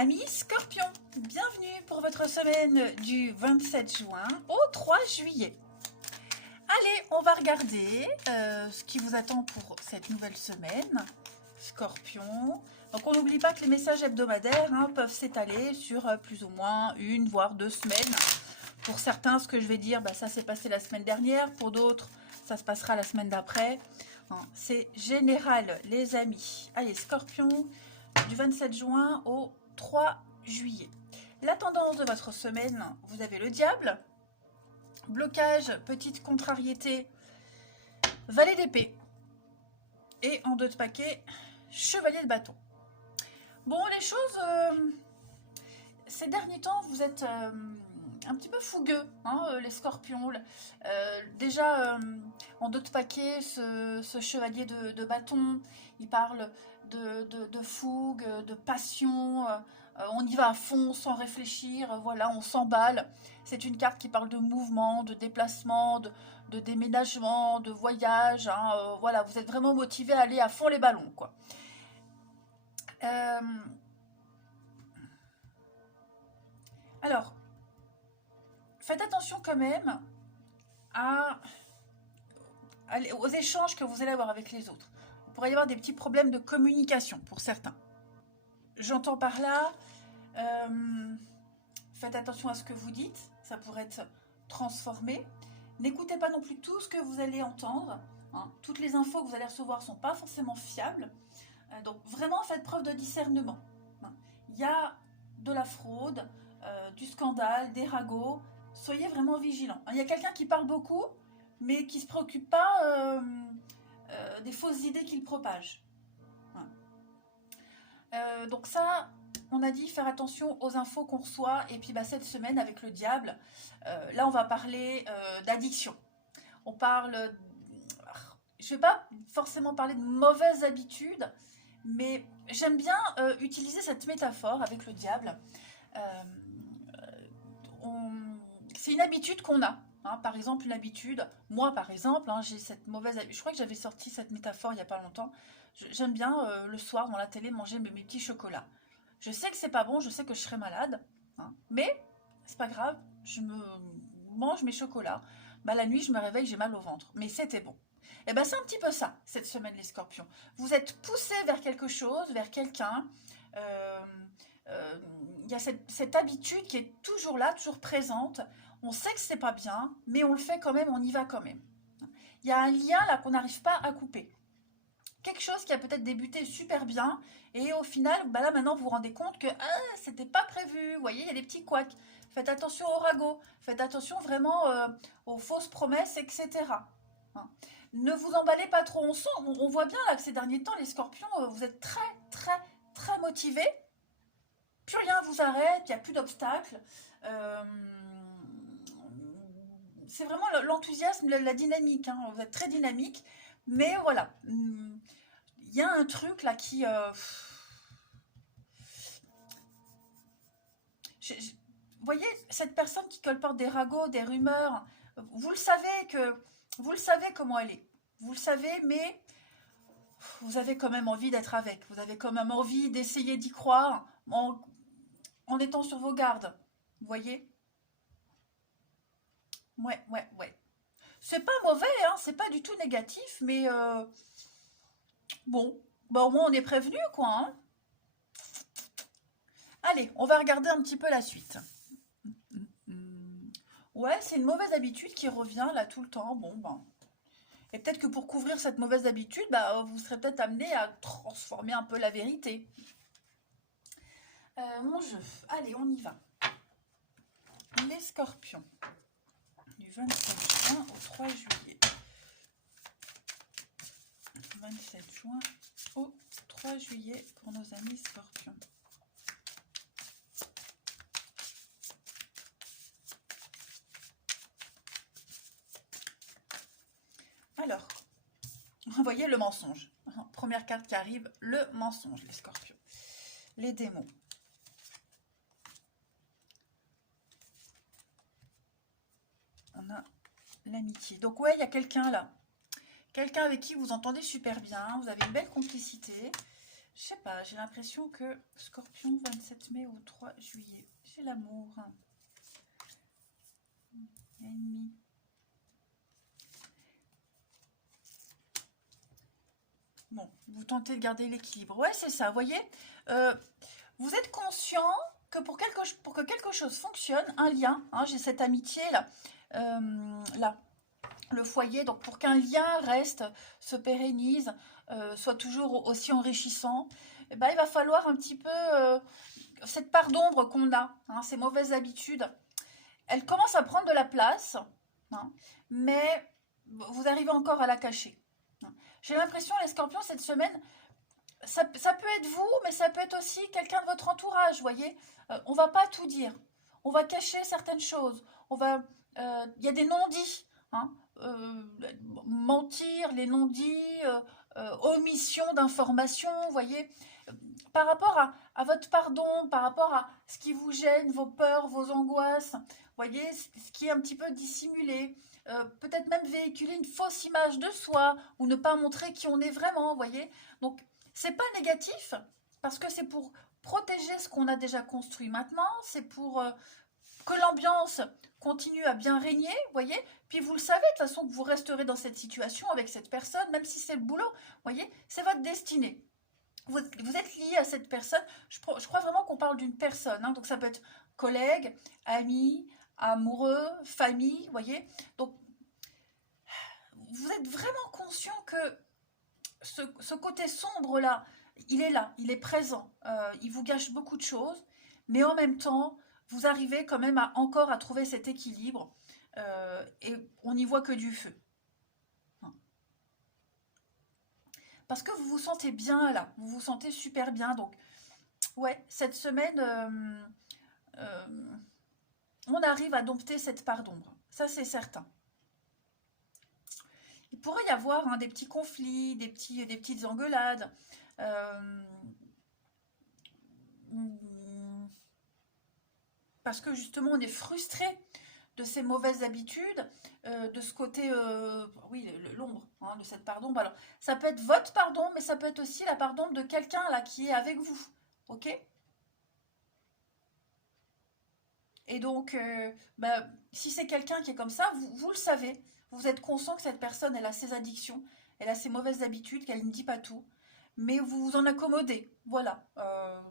Amis Scorpion, bienvenue pour votre semaine du 27 juin au 3 juillet. Allez, on va regarder ce qui vous attend pour cette nouvelle semaine, Scorpion. Donc on n'oublie pas que les messages hebdomadaires peuvent s'étaler sur plus ou moins une voire 2 semaines. Pour certains, ce que je vais dire, ça s'est passé la semaine dernière. Pour d'autres, ça se passera la semaine d'après. C'est général, les amis. Allez, Scorpion, du 27 juin au 3 juillet. La tendance de votre semaine, vous avez le diable, blocage, petite contrariété, valet d'épée. Et en 2 de paquet, chevalier de bâton. Bon, les choses, ces derniers temps, vous êtes un petit peu fougueux, les scorpions. Déjà, en 2 de paquet, ce chevalier de bâton, il parle de fougue, de passion. On y va à fond sans réfléchir, voilà, on s'emballe. C'est une carte qui parle de mouvement, de déplacement, de déménagement, de voyage. Voilà, vous êtes vraiment motivé à aller à fond les ballons, quoi. Alors, faites attention quand même aux échanges que vous allez avoir avec les autres. Il pourrait y avoir des petits problèmes de communication pour certains. J'entends par là, faites attention à ce que vous dites, ça pourrait être transformé. N'écoutez pas non plus tout ce que vous allez entendre. Toutes les infos que vous allez recevoir ne sont pas forcément fiables. Donc vraiment, faites preuve de discernement. Il y a de la fraude, du scandale, des ragots. Soyez vraiment vigilants. Il y a quelqu'un qui parle beaucoup, mais qui ne se préoccupe pas des fausses idées qu'il propage. Donc ça, on a dit faire attention aux infos qu'on reçoit. Et puis cette semaine, avec le diable, là, on va parler d'addiction. On parle... Je ne vais pas forcément parler de mauvaises habitudes, mais j'aime bien utiliser cette métaphore avec le diable. C'est une habitude qu'on a. Par exemple, une habitude, moi par exemple, j'ai cette mauvaise habitude. Je crois que j'avais sorti cette métaphore il n'y a pas longtemps. J'aime bien le soir dans la télé manger mes petits chocolats. Je sais que c'est pas bon, je sais que je serai malade, mais c'est pas grave, je me mange mes chocolats. La nuit, je me réveille, j'ai mal au ventre, mais c'était bon. Et c'est un petit peu ça, cette semaine, les scorpions. Vous êtes poussés vers quelque chose, vers quelqu'un. Il y a cette habitude qui est toujours là, toujours présente. On sait que c'est pas bien, mais on le fait quand même, on y va quand même. Il y a un lien là qu'on n'arrive pas à couper. Quelque chose qui a peut-être débuté super bien, et au final, là maintenant vous vous rendez compte que c'était pas prévu. Vous voyez, il y a des petits couacs. Faites attention aux ragots, faites attention vraiment aux fausses promesses, etc. Ne vous emballez pas trop. On voit bien là que ces derniers temps, les scorpions, vous êtes très, très, très motivés. Plus rien vous arrête, il n'y a plus d'obstacles. C'est vraiment l'enthousiasme, la dynamique. Vous êtes très dynamique. Mais voilà, il y a un truc là qui... vous voyez, cette personne qui colporte des ragots, des rumeurs, vous le savez comment elle est. Vous le savez, mais vous avez quand même envie d'être avec. Vous avez quand même envie d'essayer d'y croire en étant sur vos gardes. Vous voyez ? Ouais. C'est pas mauvais, c'est pas du tout négatif, mais bon, au moins on est prévenu, quoi. Allez, on va regarder un petit peu la suite. Ouais, c'est une mauvaise habitude qui revient là tout le temps. Bon, et peut-être que pour couvrir cette mauvaise habitude, vous serez peut-être amené à transformer un peu la vérité. Mon jeu, allez, on y va. Les scorpions, du 27 juin au 3 juillet. 27 juin au 3 juillet pour nos amis scorpions. Alors, vous voyez le mensonge. Première carte qui arrive, le mensonge, les scorpions. Les démons. On a l'amitié. Donc ouais, il y a quelqu'un là. Quelqu'un avec qui vous entendez super bien. Vous avez une belle complicité. Je sais pas, j'ai l'impression que Scorpion, 27 mai au 3 juillet. J'ai l'amour. Ennemi. Bon, vous tentez de garder l'équilibre. Ouais, c'est ça, vous voyez. Vous êtes conscient que pour que quelque chose fonctionne, un lien, hein, j'ai cette amitié là, là, le foyer, donc pour qu'un lien reste, se pérennise, soit toujours aussi enrichissant, eh ben, il va falloir un petit peu cette part d'ombre qu'on a, hein, ces mauvaises habitudes, elle commence à prendre de la place, hein, mais vous arrivez encore à la cacher. J'ai l'impression, les scorpions, cette semaine, ça peut être vous, mais ça peut être aussi quelqu'un de votre entourage, vous voyez. On va pas tout dire. On va cacher certaines choses. Il y a des non-dits, hein, mentir, les non-dits, omission d'informations, vous voyez. Par rapport à votre pardon, par rapport à ce qui vous gêne, vos peurs, vos angoisses, vous voyez, ce qui est un petit peu dissimulé, peut-être même véhiculer une fausse image de soi ou ne pas montrer qui on est vraiment, vous voyez. Donc, c'est pas négatif parce que c'est pour protéger ce qu'on a déjà construit maintenant, c'est pour que l'ambiance continue à bien régner, vous voyez. Puis vous le savez de toute façon que vous resterez dans cette situation avec cette personne, même si c'est le boulot, vous voyez, c'est votre destinée. Vous êtes lié à cette personne. Je crois vraiment qu'on parle d'une personne, hein, donc ça peut être collègue, ami, amoureux, famille, vous voyez. Donc, vous êtes vraiment conscient que ce côté sombre-là, il est présent. Il vous gâche beaucoup de choses, mais en même temps, vous arrivez quand même encore à trouver cet équilibre et on n'y voit que du feu. Parce que vous vous sentez bien là, vous vous sentez super bien. Donc, ouais, cette semaine, on arrive à dompter cette part d'ombre. Ça, c'est certain. Il pourrait y avoir hein, des petits conflits, des petites engueulades. Parce que justement, on est frustré de ces mauvaises habitudes, de ce côté, oui, l'ombre, hein, de cette part d'ombre. Alors, ça peut être votre pardon, mais ça peut être aussi la part d'ombre de quelqu'un là qui est avec vous, ok? Et donc, si c'est quelqu'un qui est comme ça, vous le savez, vous êtes conscient que cette personne, elle a ses addictions, elle a ses mauvaises habitudes, qu'elle ne dit pas tout, mais vous vous en accommodez, voilà,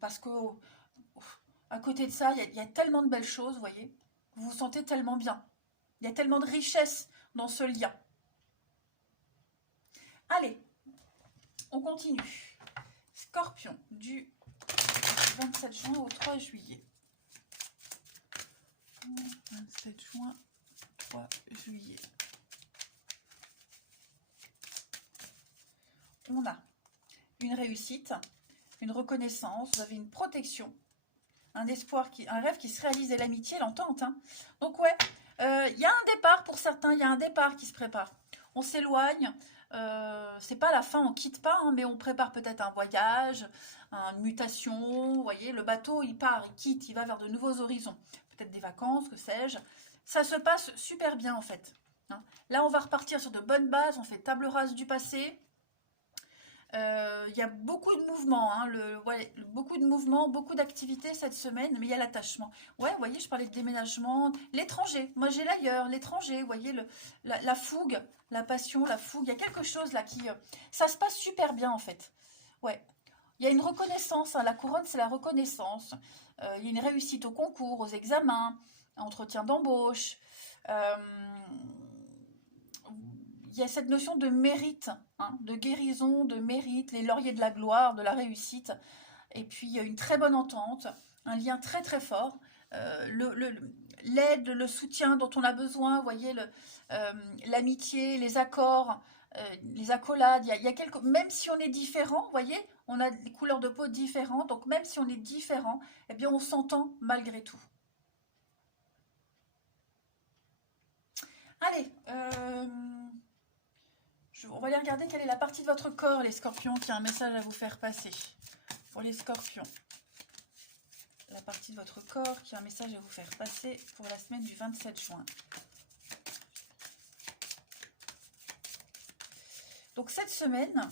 parce que à côté de ça, il y a tellement de belles choses, vous voyez, vous vous sentez tellement bien. Il y a tellement de richesse dans ce lien. Allez, on continue. Scorpion, du 27 juin au 3 juillet. 27 juin, 3 juillet. On a une réussite, une reconnaissance, vous avez une protection, un espoir, un rêve qui se réalise et l'amitié, l'entente. Hein. Donc ouais, il y a un départ pour certains, il y a un départ qui se prépare. On s'éloigne, c'est pas la fin, on quitte pas, hein, mais on prépare peut-être un voyage, une mutation. Vous voyez, le bateau, il part, il quitte, il va vers de nouveaux horizons. Peut-être des vacances, que sais-je. Ça se passe super bien en fait. Hein. Là, on va repartir sur de bonnes bases, on fait table rase du passé. Il y a beaucoup de mouvements, hein, beaucoup de mouvements, beaucoup d'activités cette semaine, mais il y a l'attachement. Ouais, vous voyez, je parlais de déménagement, l'étranger. Moi, j'ai l'ailleurs, l'étranger. Vous voyez, la fougue, la passion, la fougue. Il y a quelque chose là qui, ça se passe super bien en fait. Ouais, il y a une reconnaissance. Hein, la couronne, c'est la reconnaissance. Il y a une réussite au concours, aux examens, entretien d'embauche. Il y a cette notion de mérite, hein, de guérison, de mérite, les lauriers de la gloire, de la réussite, et puis une très bonne entente, un lien très très fort, l'aide, le soutien dont on a besoin, vous voyez, l'amitié, les accords, les accolades, il y a même si on est différent, vous voyez, on a des couleurs de peau différentes, donc même si on est différent, eh bien on s'entend malgré tout. Allez, on va aller regarder quelle est la partie de votre corps, les scorpions, qui a un message à vous faire passer. Pour les scorpions, la partie de votre corps qui a un message à vous faire passer pour la semaine du 27 juin. Donc cette semaine,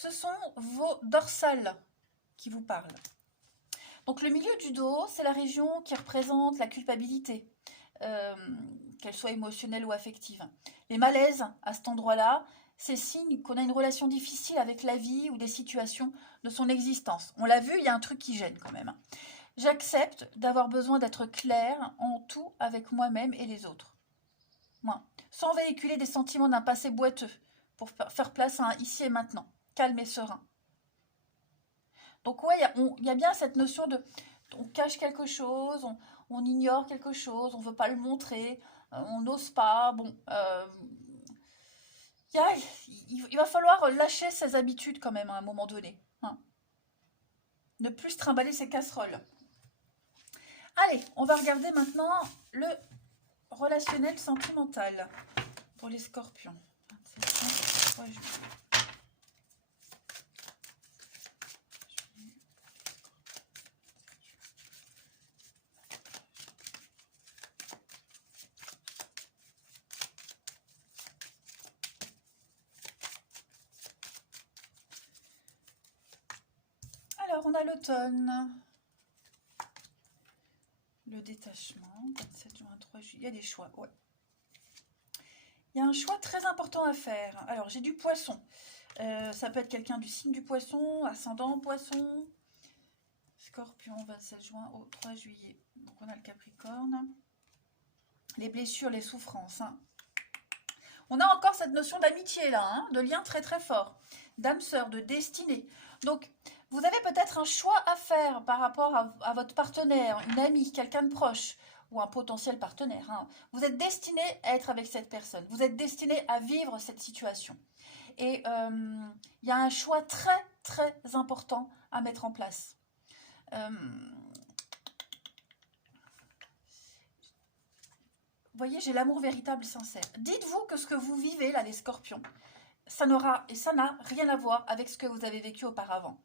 ce sont vos dorsales qui vous parlent. Donc le milieu du dos, c'est la région qui représente la culpabilité, qu'elle soit émotionnelle ou affective. Les malaises à cet endroit-là, c'est signe qu'on a une relation difficile avec la vie ou des situations de son existence. On l'a vu, il y a un truc qui gêne quand même. J'accepte d'avoir besoin d'être claire en tout avec moi-même et les autres. Moi, sans véhiculer des sentiments d'un passé boiteux, pour faire place à un ici et maintenant, calme et serein. Donc ouais, il y a bien cette notion de, on cache quelque chose, on ignore quelque chose, on ne veut pas le montrer, on n'ose pas. Bon, il va falloir lâcher ses habitudes quand même à un moment donné. Hein. Ne plus se trimballer ses casseroles. Allez, on va regarder maintenant le relationnel sentimental pour les scorpions. 27, 3 juillet. Alors, on a l'automne, le détachement, 27 juin, 3 juillet, il y a des choix, ouais. Il y a un choix très important à faire. Alors, j'ai du poisson. Ça peut être quelqu'un du signe du poisson, ascendant poisson. Scorpion, 27 juin au 3 juillet. Donc, on a le Capricorne. Les blessures, les souffrances. Hein. On a encore cette notion d'amitié là, hein, de lien très très fort. D'âme sœur, de destinée. Donc, vous avez peut-être un choix à faire par rapport à votre partenaire, une amie, quelqu'un de proche ou un potentiel partenaire. Hein. Vous êtes destiné à être avec cette personne. Vous êtes destiné à vivre cette situation. Et il y a un choix très, très important à mettre en place. Vous voyez, j'ai l'amour véritable, sincère. Dites-vous que ce que vous vivez, là, les scorpions, ça n'a rien à voir avec ce que vous avez vécu auparavant.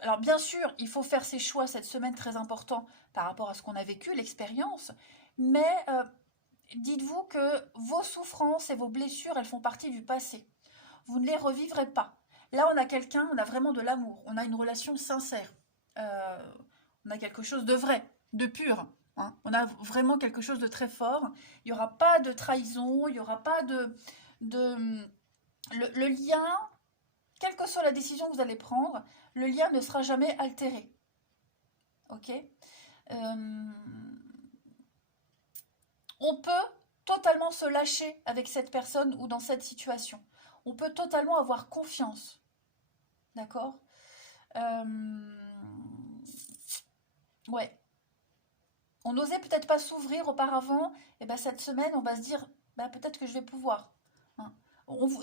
Alors bien sûr, il faut faire ses choix cette semaine très important par rapport à ce qu'on a vécu, l'expérience, mais dites-vous que vos souffrances et vos blessures, elles font partie du passé. Vous ne les revivrez pas. Là, on a quelqu'un, on a vraiment de l'amour, on a une relation sincère, on a quelque chose de vrai, de pur. Hein. On a vraiment quelque chose de très fort. Il n'y aura pas de trahison, il n'y aura pas le lien, quelle que soit la décision que vous allez prendre, le lien ne sera jamais altéré. Ok ? On peut totalement se lâcher avec cette personne ou dans cette situation. On peut totalement avoir confiance. D'accord ? Ouais. On n'osait peut-être pas s'ouvrir auparavant, et ben cette semaine, on va se dire, ben peut-être que je vais pouvoir. Hein.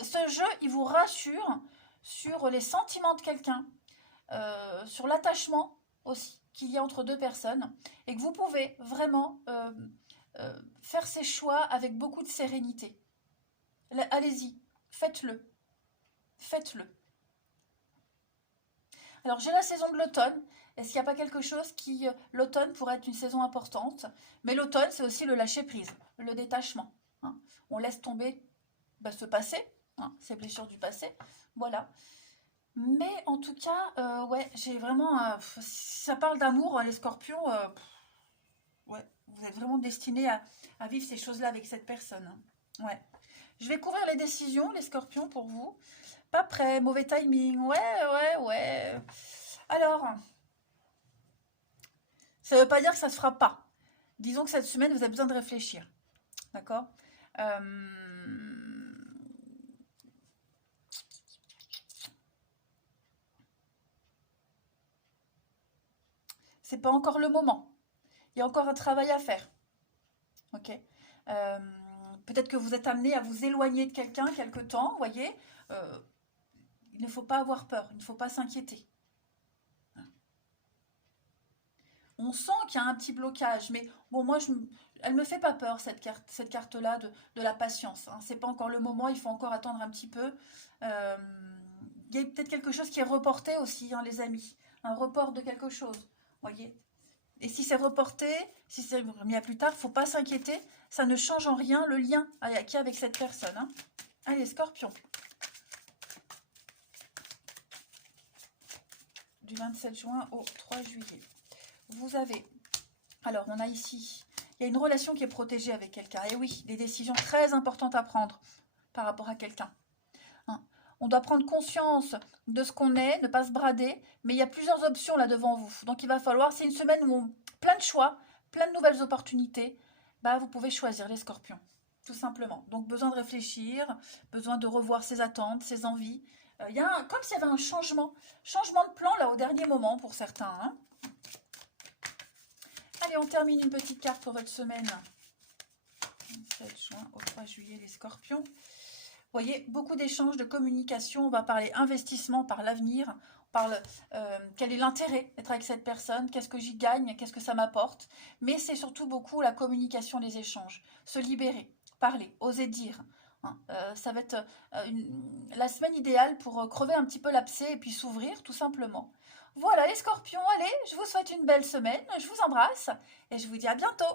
Ce jeu, il vous rassure sur les sentiments de quelqu'un, sur l'attachement aussi qu'il y a entre deux personnes, et que vous pouvez vraiment faire ces choix avec beaucoup de sérénité. Allez-y, faites-le. Faites-le. Alors, j'ai la saison de l'automne. Est-ce qu'il n'y a pas quelque chose qui... L'automne pourrait être une saison importante, mais l'automne, c'est aussi le lâcher-prise, le détachement. Hein. On laisse tomber ce passé, hein, ces blessures du passé. Voilà. Mais en tout cas, ouais, j'ai vraiment... si ça parle d'amour, les scorpions, ouais, vous êtes vraiment destinés à vivre ces choses-là avec cette personne. Hein. Ouais. Je vais couvrir les décisions, les scorpions, pour vous. Pas prêt, mauvais timing. Ouais. Alors, ça ne veut pas dire que ça ne se fera pas. Disons que cette semaine, vous avez besoin de réfléchir. D'accord ? C'est pas encore le moment. Il y a encore un travail à faire. Ok ? Peut-être que vous êtes amené à vous éloigner de quelqu'un quelque temps, vous voyez. Il ne faut pas avoir peur, il ne faut pas s'inquiéter. On sent qu'il y a un petit blocage, mais bon, moi, elle ne me fait pas peur, cette carte-là de la patience. Hein. Ce n'est pas encore le moment, il faut encore attendre un petit peu. Il y a peut-être quelque chose qui est reporté aussi, hein, les amis. Un report de quelque chose, voyez. Et si c'est reporté, si c'est remis à plus tard, il ne faut pas s'inquiéter. Ça ne change en rien le lien qu'il y a avec cette personne. Hein. Allez, scorpion. 27 juin au 3 juillet. Vous avez, alors on a ici, il y a une relation qui est protégée avec quelqu'un. Et oui, des décisions très importantes à prendre par rapport à quelqu'un. Hein. On doit prendre conscience de ce qu'on est, ne pas se brader, mais il y a plusieurs options là devant vous. Donc il va falloir, c'est une semaine où plein de choix, plein de nouvelles opportunités. Bah, vous pouvez choisir les scorpions, tout simplement. Donc besoin de réfléchir, besoin de revoir ses attentes, ses envies. Il y a comme s'il y avait un changement de plan là au dernier moment pour certains. Hein. Allez, on termine une petite carte pour votre semaine. 27 juin au 3 juillet, les scorpions. Vous voyez, beaucoup d'échanges, de communication. On va parler investissement par l'avenir. On parle quel est l'intérêt d'être avec cette personne, qu'est-ce que j'y gagne, qu'est-ce que ça m'apporte. Mais c'est surtout beaucoup la communication, les échanges. Se libérer, parler, oser dire. Hein. Ça va être la semaine idéale pour crever un petit peu l'abcès et puis s'ouvrir tout simplement. Voilà les scorpions, allez, je vous souhaite une belle semaine, je vous embrasse et je vous dis à bientôt.